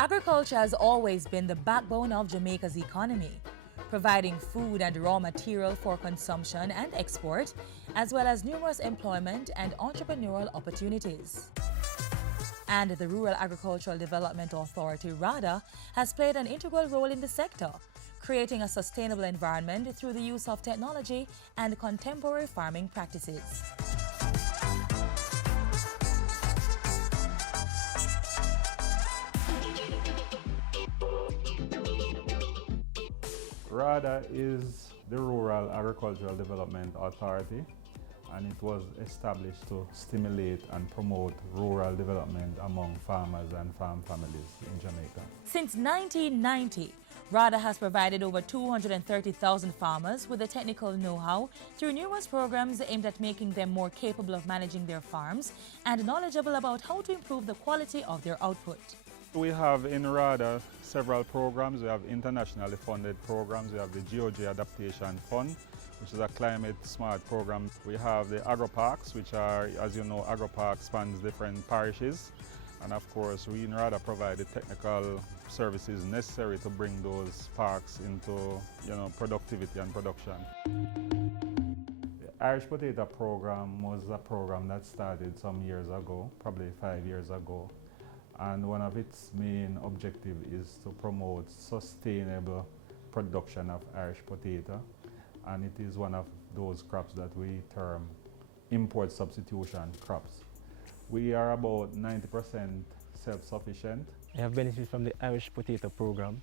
Agriculture has always been the backbone of Jamaica's economy, providing food and raw material for consumption and export, as well as numerous employment and entrepreneurial opportunities. And the Rural Agricultural Development Authority, RADA, has played an integral role in the sector, creating a sustainable environment through the use of technology and contemporary farming practices. RADA is the Rural Agricultural Development Authority, and it was established to stimulate and promote rural development among farmers and farm families in Jamaica. Since 1990, RADA has provided over 230,000 farmers with the technical know-how through numerous programs aimed at making them more capable of managing their farms and knowledgeable about how to improve the quality of their output. We have in RADA several programs. We have internationally funded programs. We have the GeoG Adaptation Fund, which is a climate smart program. We have the agro-parks, which are, as you know, agro-park spans different parishes. And of course, we in RADA provide the technical services necessary to bring those parks into, productivity and production. The Irish Potato Program was a program that started some years ago, probably 5 years ago. And one of its main objectives is to promote sustainable production of Irish potato. And it is one of those crops that we term import substitution crops. We are about 90% self-sufficient. I have benefited from the Irish Potato Program.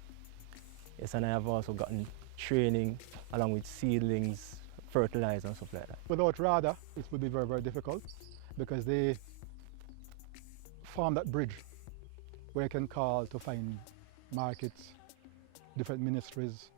Yes, and I have also gotten training along with seedlings, fertilizer and stuff like that. Without RADA, it would be very, very difficult because they form that bridge where you can call to find markets, different ministries,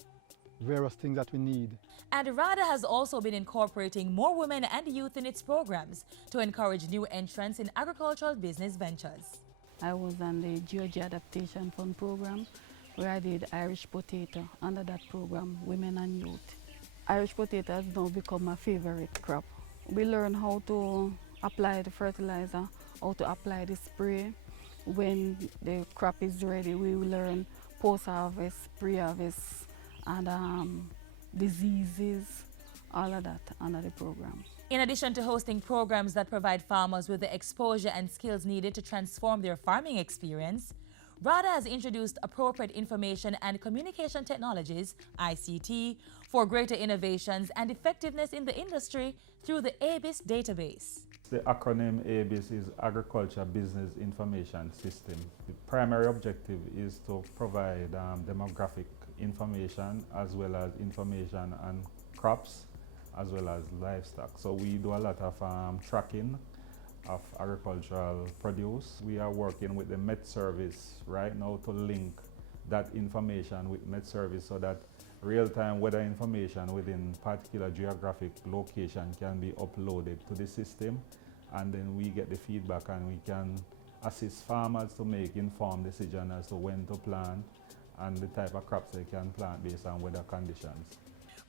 various things that we need. And RADA has also been incorporating more women and youth in its programs to encourage new entrants in agricultural business ventures. I was on the GeoG Adaptation Fund program where I did Irish potato. Under that program, women and youth. Irish potato has now become my favorite crop. We learn how to apply the fertilizer, how to apply the spray. When the crop is ready, we will learn post-harvest, pre-harvest, and diseases, all of that under the program. In addition to hosting programs that provide farmers with the exposure and skills needed to transform their farming experience, RADA has introduced appropriate information and communication technologies, ICT, for greater innovations and effectiveness in the industry through the ABIS database. The acronym ABIS is Agriculture Business Information System. The primary objective is to provide demographic information as well as information on crops as well as livestock. So we do a lot of tracking of agricultural produce. We are working with the Met Service right now to link that information with Met Service so that real-time weather information within particular geographic location can be uploaded to the system, and then we get the feedback and we can assist farmers to make informed decisions as to when to plant and the type of crops they can plant based on weather conditions.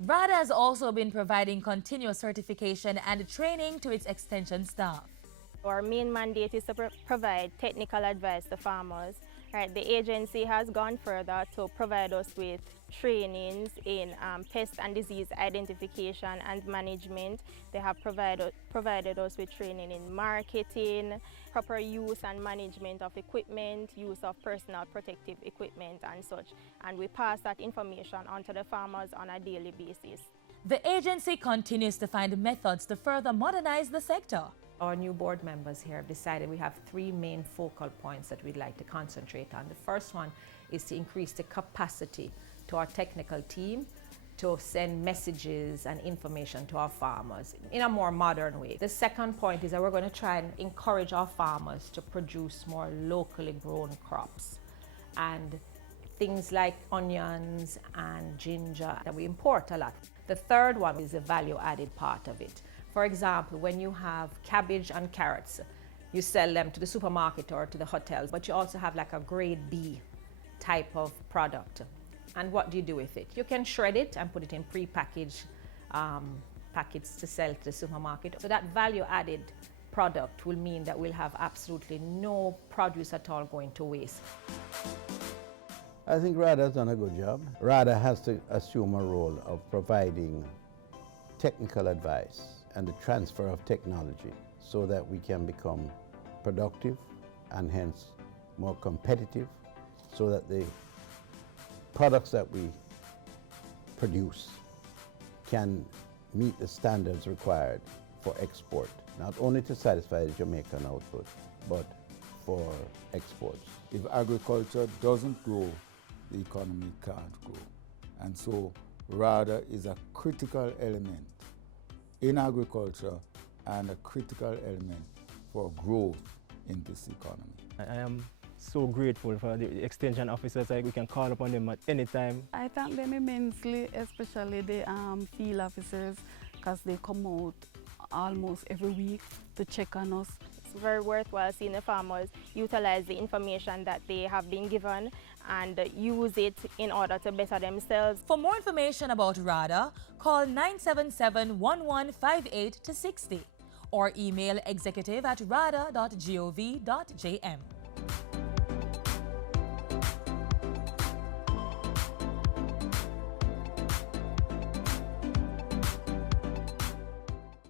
RADA has also been providing continuous certification and training to its extension staff. Our main mandate is to provide technical advice to farmers. Right, the agency has gone further to provide us with trainings in pest and disease identification and management. They have provided us with training in marketing, proper use and management of equipment, use of personal protective equipment and such. And we pass that information on to the farmers on a daily basis. The agency continues to find methods to further modernize the sector. Our new board members here have decided we have 3 main focal points that we'd like to concentrate on. The first one is to increase the capacity to our technical team to send messages and information to our farmers in a more modern way. The second point is that we're going to try and encourage our farmers to produce more locally grown crops and things like onions and ginger that we import a lot. The third one is the value-added part of it. For example, when you have cabbage and carrots, you sell them to the supermarket or to the hotels, but you also have like a grade B type of product. And what do you do with it? You can shred it and put it in pre-packaged packets to sell to the supermarket. So that value-added product will mean that we'll have absolutely no produce at all going to waste. I think RADA has done a good job. RADA has to assume a role of providing technical advice and the transfer of technology so that we can become productive and hence more competitive, so that the products that we produce can meet the standards required for export, not only to satisfy the Jamaican output, but for exports. If agriculture doesn't grow, the economy can't grow. And so RADA is a critical element in agriculture and a critical element for growth in this economy. I am so grateful for the extension officers. Like, we can call upon them at any time. I thank them immensely, especially the field officers, because they come out almost every week to check on us. It's very worthwhile seeing the farmers utilize the information that they have been given and use it in order to better themselves. For more information about RADA, call 977-1158-60 or email executive@rada.gov.jm.